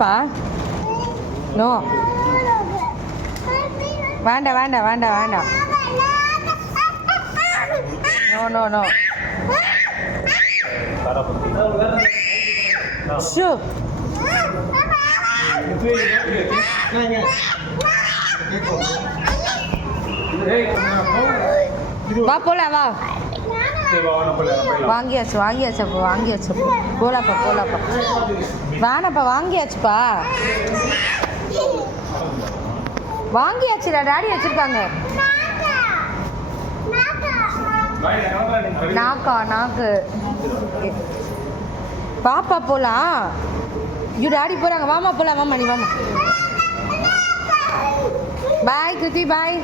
என்னப்பா நோ வேண்டாம் வேண்டாம் வேண்டாம் வேண்டாம் நோ நோ நோ ஷூ வா போலாம் வா வாங்கியாச்சு வாங்கியாச்சப்பா வாங்கியாச்சப்பா போலாப்பா போலாப்பா வேணாப்பா வாங்கியாச்சுப்பா வாங்கியாச்சுடா டாடி வச்சிருக்காங்க நாக்கா நாக்கு பாப்பா போலாம் ஐயோ டாடி போகிறாங்க வாமா போகலாம் வாமா நீ வாமா பாய் கிருத்தி பாய்